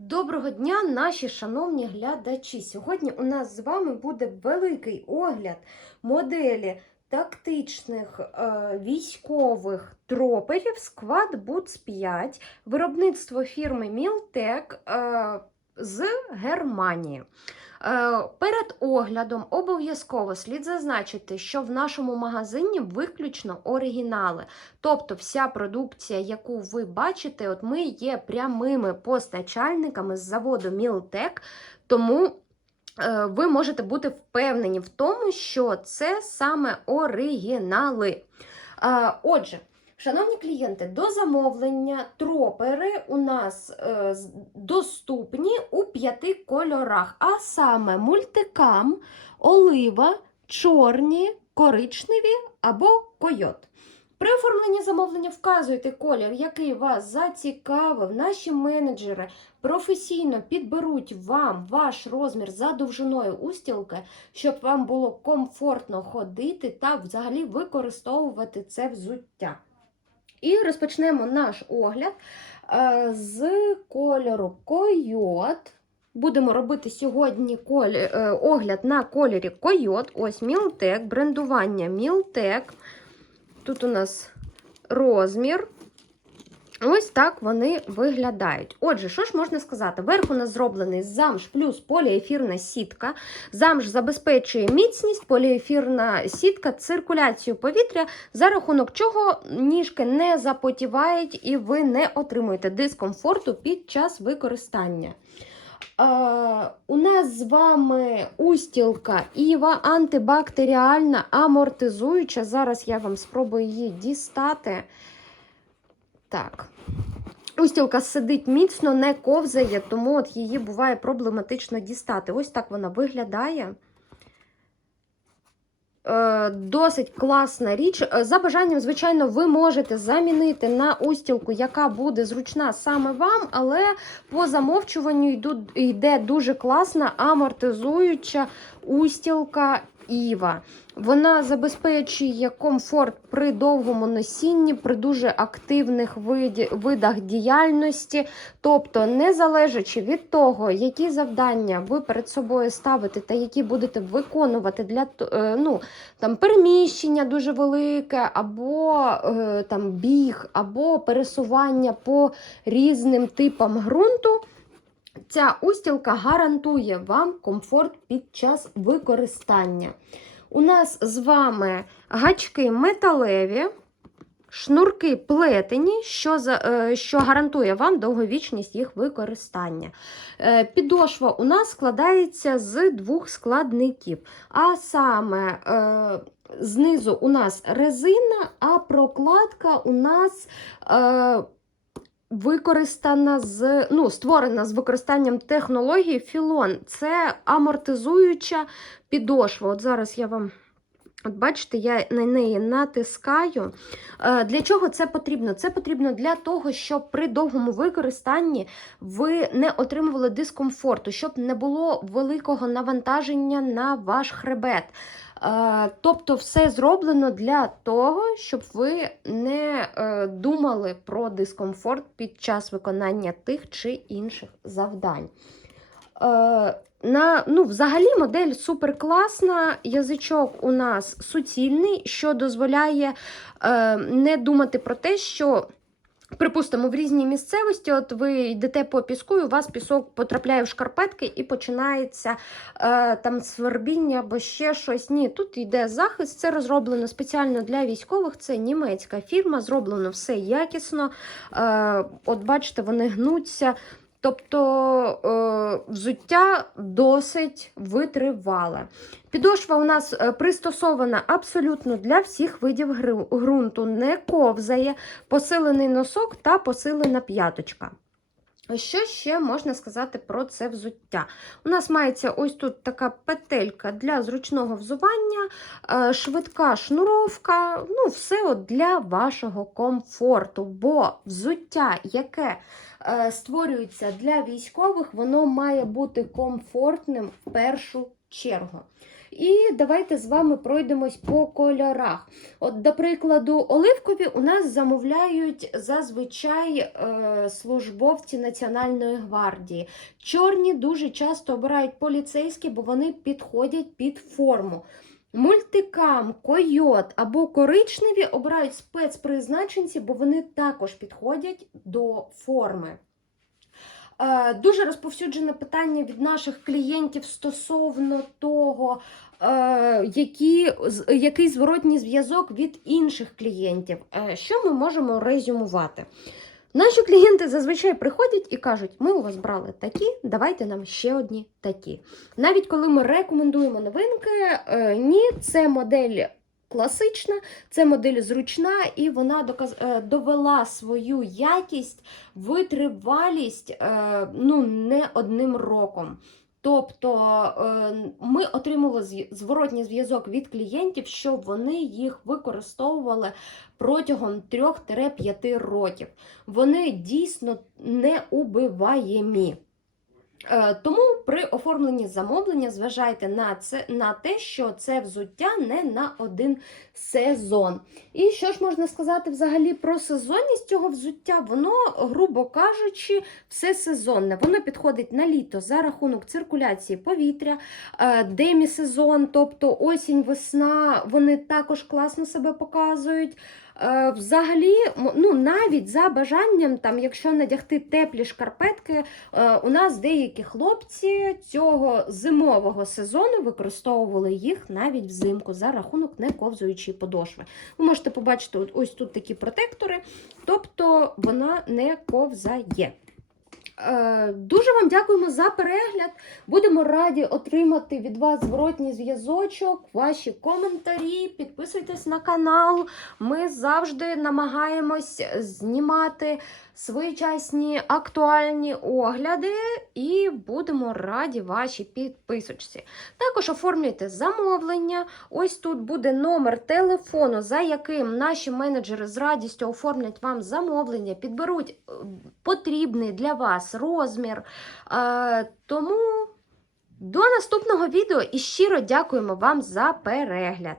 Доброго дня, наші шановні глядачі. Сьогодні у нас з вами буде великий огляд моделі тактичних е, військових троперів Squad Boots 5, виробництво фірми Мілтек е, з Германії. Е, Перед оглядом обов'язково слід зазначити, що в нашому магазині виключно оригінали. Тобто вся продукція, яку ви бачите, от ми є прямими постачальниками з заводу Мілтек, тому е, ви можете бути впевнені в тому, що це саме оригінали. Е, Отже, Шановні клієнти, до замовлення тропери у нас е, доступні у п'яти кольорах, а саме мультикам, олива, чорні, коричневі або койот. При оформленні замовлення вказуйте колір, який вас зацікавив. Наші менеджери професійно підберуть вам ваш розмір за довжиною устілки, щоб вам було комфортно ходити та взагалі використовувати це взуття. І розпочнемо наш огляд е, з кольору койот. Будемо робити сьогодні е, огляд на кольорі койот. Ось Мілтек, брендування Мілтек. Тут у нас розмір. Ось так вони виглядають. Отже, що ж можна сказати? Верх у нас зроблений замш плюс поліефірна сітка. Замш забезпечує міцність, поліефірна сітка, циркуляцію повітря, за рахунок чого ніжки не запотівають і ви не отримуєте дискомфорту під час використання. У нас з вами устілка Іва антибактеріальна, амортизуюча. Зараз я вам спробую її дістати. Так. Устілка сидить міцно, не ковзає, тому от її буває проблематично дістати. Ось так вона виглядає. Е, Досить класна річ. Е, За бажанням, звичайно, ви можете замінити на устілку, яка буде зручна саме вам, але по замовчуванню йде дуже класна амортизуюча устілка Іва. Вона забезпечує комфорт при довгому носінні, при дуже активних видах діяльності. Тобто, не залежачи від того, які завдання ви перед собою ставите та які будете виконувати для е, ну, там, переміщення дуже велике, або е, там, біг, або пересування по різним типам ґрунту. Ця устілка гарантує вам комфорт під час використання. У нас з вами гачки металеві, шнурки плетені, що, е, що гарантує вам довговічність їх використання. Е, Підошва у нас складається з двох складників. А саме е, знизу у нас резина, а прокладка у нас. Використана з ну, створена з використанням технології Філон. Це амортизуюча підошва. От зараз я вам, от бачите, я на неї натискаю. Е, Для чого це потрібно? Це потрібно для того, щоб при довгому використанні ви не отримували дискомфорту, щоб не було великого навантаження на ваш хребет. Е, Тобто, все зроблено для того, щоб ви не е, думали про дискомфорт під час виконання тих чи інших завдань. Е, на, ну, взагалі модель супер класна. Язичок у нас суцільний, що дозволяє е, не думати про те, що. Припустимо, в різній місцевості, от ви йдете по піску, і у вас пісок потрапляє в шкарпетки і починається е, там свербіння або ще щось. Ні, тут йде захист, це розроблено спеціально для військових, це німецька фірма, зроблено все якісно. Е, от бачите, вони гнуться. Тобто е, взуття досить витривале. Підошва у нас е, пристосована абсолютно для всіх видів ґрунту, не ковзає, посилений носок та посилена п'яточка. Що ще можна сказати про це взуття? У нас мається ось тут така петелька для зручного взування, е, швидка шнуровка, ну, все от для вашого комфорту, бо взуття, яке е, створюється для військових, воно має бути комфортним в першу чергу. І давайте з вами пройдемось по кольорах. От, до прикладу, оливкові у нас замовляють зазвичай е, службовці Національної гвардії. Чорні дуже часто обирають поліцейські, бо вони підходять під форму. Мультикам, койот або коричневі обирають спецпризначенці, бо вони також підходять до форми. Е, Дуже розповсюджене питання від наших клієнтів стосовно того, е, які, який зворотній зв'язок від інших клієнтів. Е, Що ми можемо резюмувати? Наші клієнти зазвичай приходять і кажуть: ми у вас брали такі, давайте нам ще одні такі. Навіть коли ми рекомендуємо новинки, ні, це модель класична, це модель зручна, і вона доказ... е, довела свою якість, витривалість е, ну, не одним роком. Тобто е, ми отримали зворотній зв'язок від клієнтів, що вони їх використовували протягом 3-5 років. Вони дійсно неубиваємі. Е, Тому при оформленні замовлення зважайте на це на те, що це взуття не на один сезон. І що ж можна сказати взагалі про сезонність цього взуття? Воно, грубо кажучи, все сезонне. Воно підходить на літо за рахунок циркуляції повітря, е, демісезон, тобто осінь, весна, вони також класно себе показують. Е, Взагалі, ну навіть за бажанням, там, якщо надягти теплі шкарпетки, е, у нас деякі хлопці цього зимового сезону використовували їх навіть взимку за рахунок нековзуючої подошви. Ви можете побачити ось тут такі протектори, тобто вона не ковзає. Е, Дуже вам дякуємо за перегляд. Будемо раді отримати від вас зворотній зв'язочок, ваші коментарі. Підписуйтесь на канал. Ми завжди намагаємось знімати своєчасні актуальні огляди і будемо раді вашій підписочці. Також оформлюйте замовлення. Ось тут буде номер телефону, за яким наші менеджери з радістю оформлять вам замовлення, підберуть е, потрібний для вас розмір. Е, Тому до наступного відео і щиро дякуємо вам за перегляд.